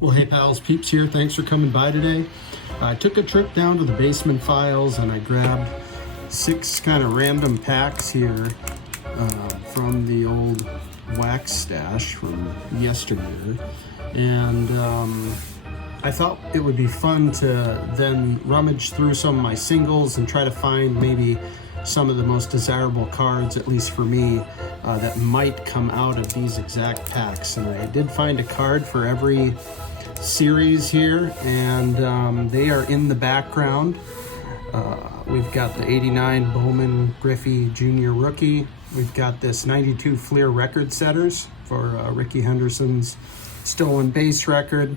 Well, hey pals, Peeps here. Thanks for coming by today. I took a trip down to the basement files and I grabbed 6 kind of random packs here from the old wax stash from yesteryear. And I thought it would be fun to then rummage through some of my singles and try to find maybe some of the most desirable cards, at least for me, that might come out of these exact packs. And I did find a card for every series here, and they are in the background. We've got the 89 Bowman Griffey Jr. Rookie. We've got this 92 Fleer Record Setters for Ricky Henderson's stolen base record.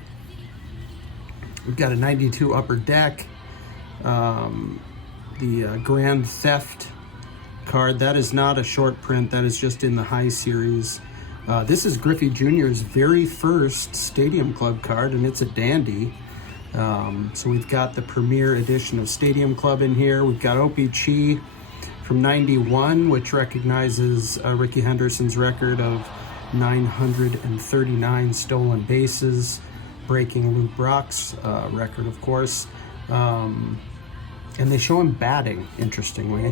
We've got a 92 Upper Deck, the Grand Theft card. That is not a short print, that is just in the high series. This is Griffey Jr.'s very first Stadium Club card, and it's a dandy. So we've got the premier edition of Stadium Club in here. We've got OP-Chi from 91, which recognizes Ricky Henderson's record of 939 stolen bases, breaking Lou Brock's record, of course. And they show him batting, interestingly,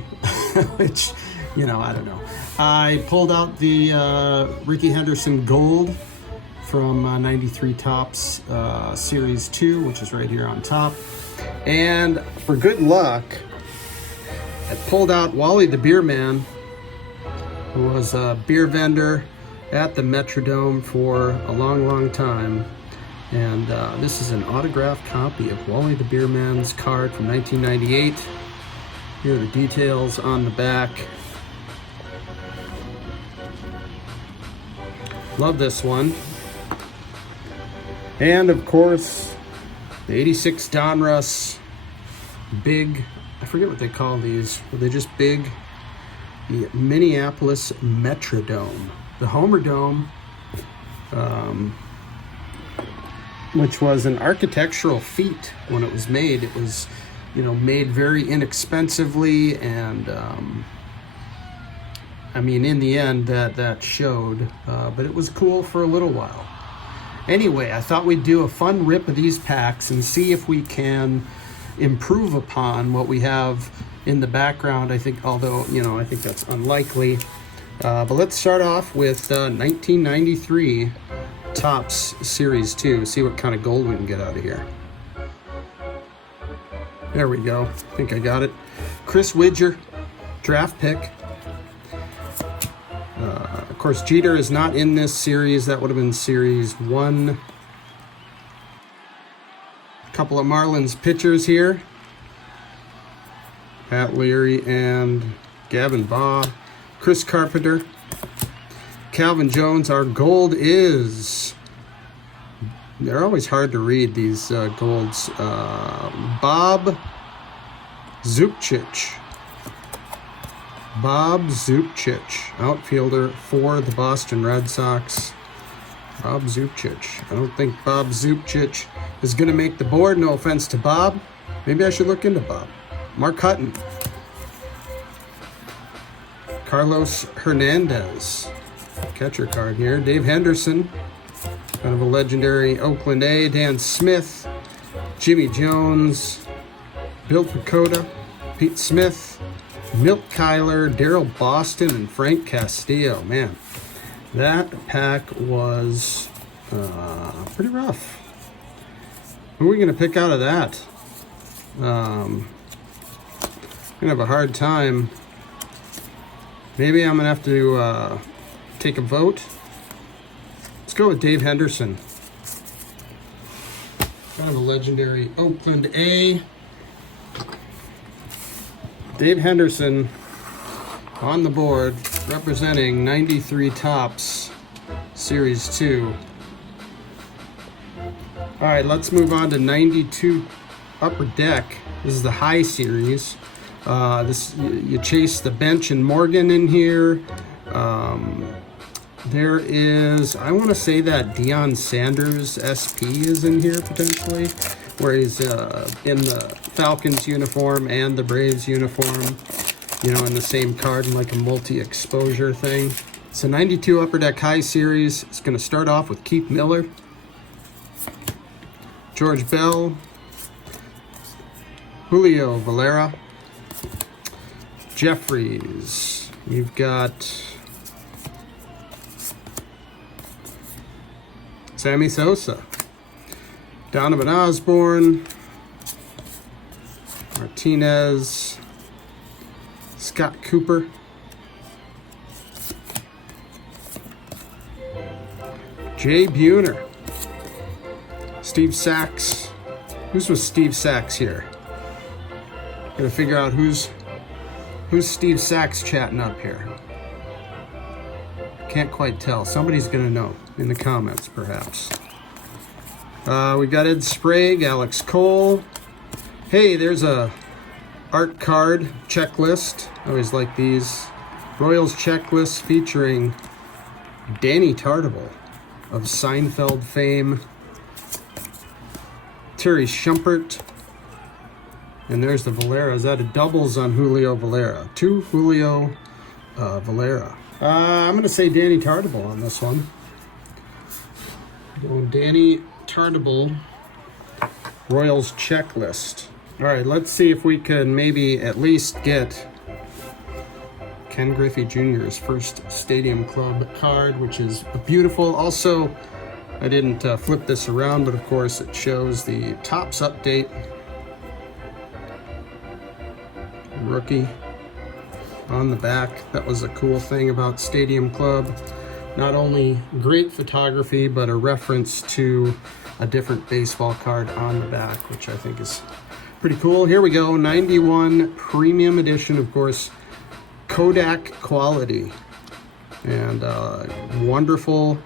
which, you know, I don't know. I pulled out the Ricky Henderson Gold from 93 Topps Series 2, which is right here on top. And for good luck, I pulled out Wally the Beer Man, who was a beer vendor at the Metrodome for a long, long time. And this is an autographed copy of Wally the Beer Man's card from 1998. Here are the details on the back. Love this one. And of course, the 86 Donruss big, I forget what they call these, were they just big? The Minneapolis Metrodome. The Homer Dome, which was an architectural feat when it was made. It was, you know, made very inexpensively, and I mean, in the end, that showed, but it was cool for a little while. Anyway, I thought we'd do a fun rip of these packs and see if we can improve upon what we have in the background. I think, although, you know, I think that's unlikely. But let's start off with 1993 Topps Series 2. See what kind of gold we can get out of here. There we go. I think I got it. Chris Widger, draft pick. Of course, Jeter is not in this series. That would have been Series 1. A couple of Marlins pitchers here. Pat Leary and Gavin Baugh. Chris Carpenter. Calvin Jones. Our gold is... They're always hard to read, these golds. Bob Zupchich. Bob Zupchich, outfielder for the Boston Red Sox. Bob Zupchich. I don't think Bob Zupchich is going to make the board. No offense to Bob. Maybe I should look into Bob. Mark Hutton. Carlos Hernandez. Catcher card here. Dave Henderson. Kind of a legendary Oakland A. Dan Smith. Jimmy Jones. Bill Pecota. Pete Smith. Milt Kyler, Daryl Boston, and Frank Castillo. Man, that pack was pretty rough. Who are we going to pick out of that? I'm going to have a hard time. Maybe I'm going to have to take a vote. Let's go with Dave Henderson. Kind of a legendary Oakland A. Dave Henderson on the board, representing 93 Topps Series 2. All right, let's move on to 92 Upper Deck. This is the high series. You chase the Bench and Morgan in here. There is, I want to say that Deion Sanders SP is in here potentially, where he's in the Falcons uniform and the Braves uniform, you know, in the same card, in like a multi-exposure thing. It's a 92 Upper Deck High Series. It's going to start off with Keith Miller. George Bell, Julio Valera, Jeffries. You've got Sammy Sosa, Donovan Osborne, Martinez, Scott Cooper, Jay Buhner, Steve Sachs. Who's with Steve Sachs here? Gotta figure out who's Steve Sachs chatting up here. Can't quite tell. Somebody's gonna know in the comments, perhaps. We got Ed Sprague, Alex Cole. Hey, there's a art card checklist. I always like these. Royals checklist featuring Danny Tartabull of Seinfeld fame, Terry Shumpert, and there's the Valera. Is that a doubles on Julio Valera? 2 Julio Valera. I'm going to say Danny Tartabull on this one. Going Danny Tartabull, Royals checklist. All right, let's see if we can maybe at least get Ken Griffey Jr.'s first Stadium Club card, which is beautiful. Also, I didn't flip this around, but of course it shows the Topps update. Rookie on the back. That was a cool thing about Stadium Club. Not only great photography, but a reference to a different baseball card on the back, which I think is pretty cool. Here we go, 91 Premium Edition, of course, Kodak quality, and wonderful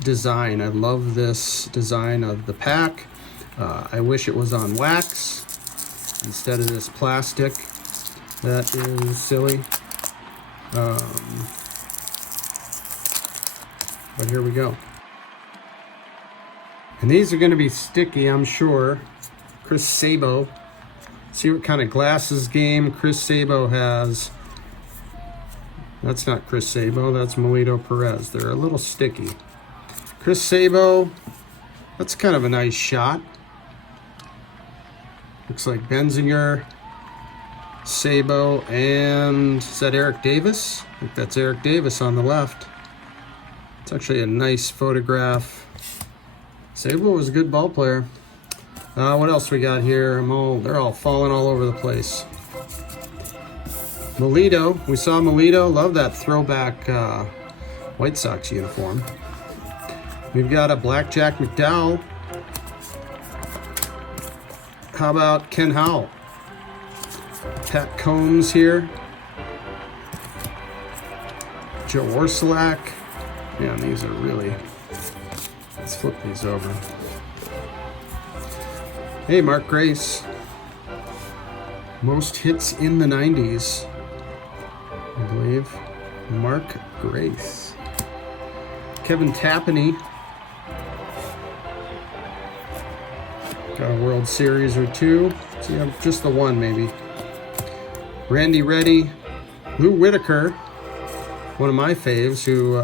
design. I love this design of the pack. I wish it was on wax instead of this plastic. That is silly. But here we go. And these are going to be sticky, I'm sure. Chris Sabo. See what kind of glasses game Chris Sabo has. That's not Chris Sabo, that's Melito Perez. They're a little sticky. Chris Sabo, that's kind of a nice shot. Looks like Benzinger, Sabo, and is that Eric Davis? I think that's Eric Davis on the left. It's actually a nice photograph. Sabo was a good ball player. What else we got here? They're all falling all over the place. Melito, we saw Melito. Love that throwback White Sox uniform. We've got a Blackjack McDowell. How about Ken Howell? Pat Combs here. Joe Orsulak. Yeah, these are really... Let's flip these over. Hey, Mark Grace. Most hits in the 90s, I believe. Mark Grace. Kevin Tapani. Got a World Series or two. See, just the one maybe. Randy Reddy. Lou Whitaker. One of my faves who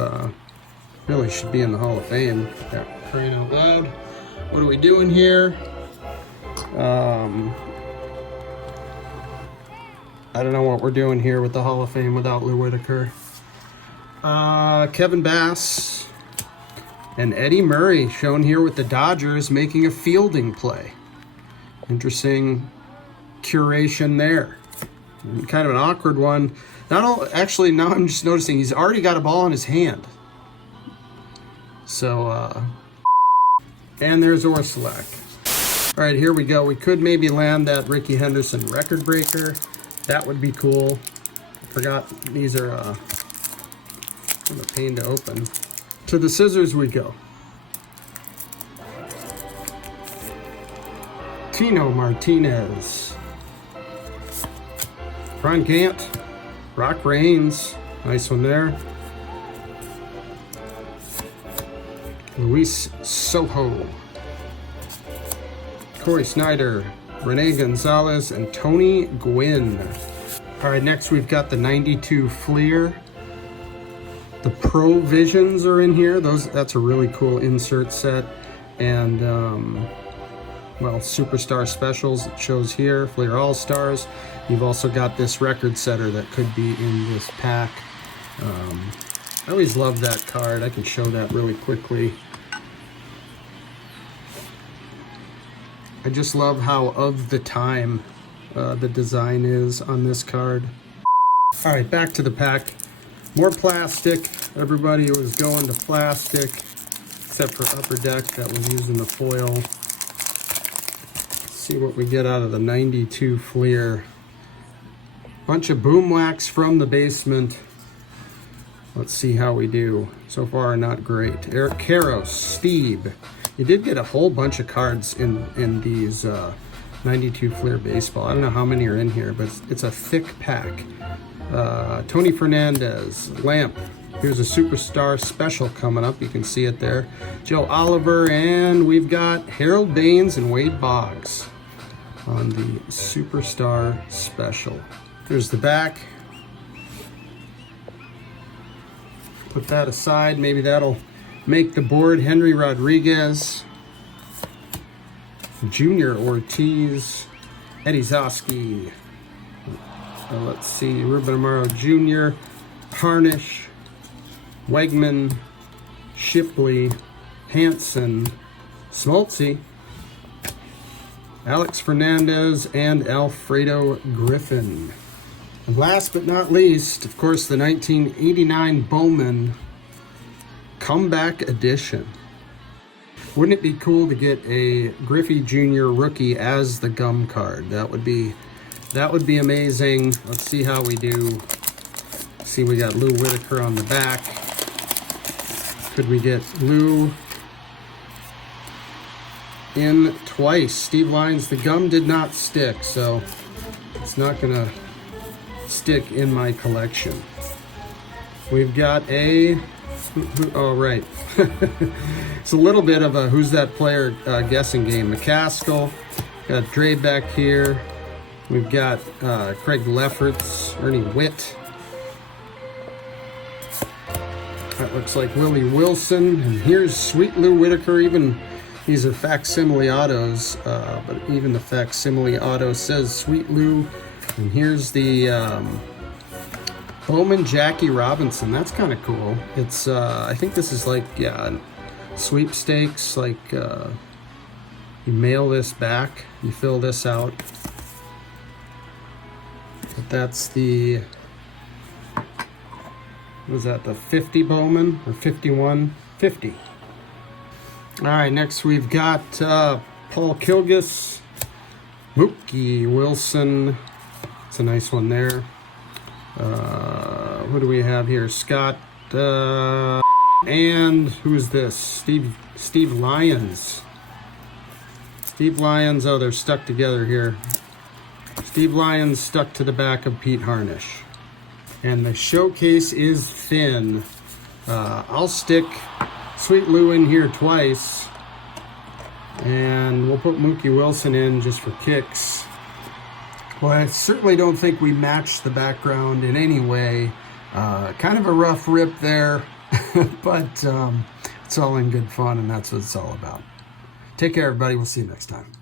really should be in the Hall of Fame. Yeah, praying out loud. What are we doing here? I don't know what we're doing here with the Hall of Fame without Lou Whitaker. Kevin Bass and Eddie Murray shown here with the Dodgers making a fielding play. Interesting curation there. Kind of an awkward one. Actually, now I'm just noticing he's already got a ball in his hand. So, and there's Orsulak. All right, here we go. We could maybe land that Rickey Henderson record breaker. That would be cool. I forgot these are kind of a pain to open. To the scissors we go. Tino Martinez. Ron Gant. Rock Raines. Nice one there. Luis Soho. Corey Snyder, Rene Gonzalez, and Tony Gwynn. All right, next we've got the 92 Fleer. The Pro Visions are in here. That's a really cool insert set. And well, Superstar Specials it shows here, Fleer All-Stars. You've also got this record setter that could be in this pack. I always love that card. I can show that really quickly. I just love how of the time the design is on this card. All right, back to the pack. More plastic. Everybody was going to plastic, except for Upper Deck that was using the foil. Let's see what we get out of the 92 Fleer. Bunch of boom wax from the basement. Let's see how we do. So far, not great. Eric Karros, Steve. You did get a whole bunch of cards in these 92 Fleer baseball. I don't know how many are in here, but it's a thick pack. Tony Fernandez, Lamp. Here's a Superstar Special coming up. You can see it there. Joe Oliver, and we've got Harold Baines and Wade Boggs on the Superstar Special. There's the back. Put that aside. Maybe that'll make the board. Henry Rodriguez, Junior Ortiz, Eddie Zosky. Let's see, Ruben Amaro Jr., Harnish, Wegman, Shipley, Hanson, Smoltzy, Alex Fernandez, and Alfredo Griffin. And last but not least, of course, the 1989 Bowman Comeback Edition. Wouldn't it be cool to get a Griffey Jr. rookie as the gum card? That would be amazing. Let's see how we do. See, we got Lou Whitaker on the back. Could we get Lou in twice? Steve Lyons, the gum did not stick, so it's not gonna stick in my collection. We've got a, oh right, it's a little bit of a who's that player guessing game. McCaskill, got Dre back here. We've got Craig Lefferts, Ernie Witt. That looks like Willie Wilson. And here's Sweet Lou Whitaker. Even these are facsimile autos, but even the facsimile auto says Sweet Lou. And here's the Bowman Jackie Robinson. That's kind of cool. It's I think this is like, yeah, sweepstakes. Like you mail this back, you fill this out. But that's the, what was that, the 50 Bowman or 51? 50. All right, next we've got Paul Kilgus, Mookie Wilson. It's a nice one there. Who do we have here? Scott, and who is this? Steve Lyons. Steve Lyons, oh, they're stuck together here. Steve Lyons stuck to the back of Pete Harnish. And the showcase is thin. I'll stick Sweet Lou in here twice. And we'll put Mookie Wilson in just for kicks. Well, I certainly don't think we matched the background in any way. Kind of a rough rip there, but it's all in good fun, and that's what it's all about. Take care, everybody. We'll see you next time.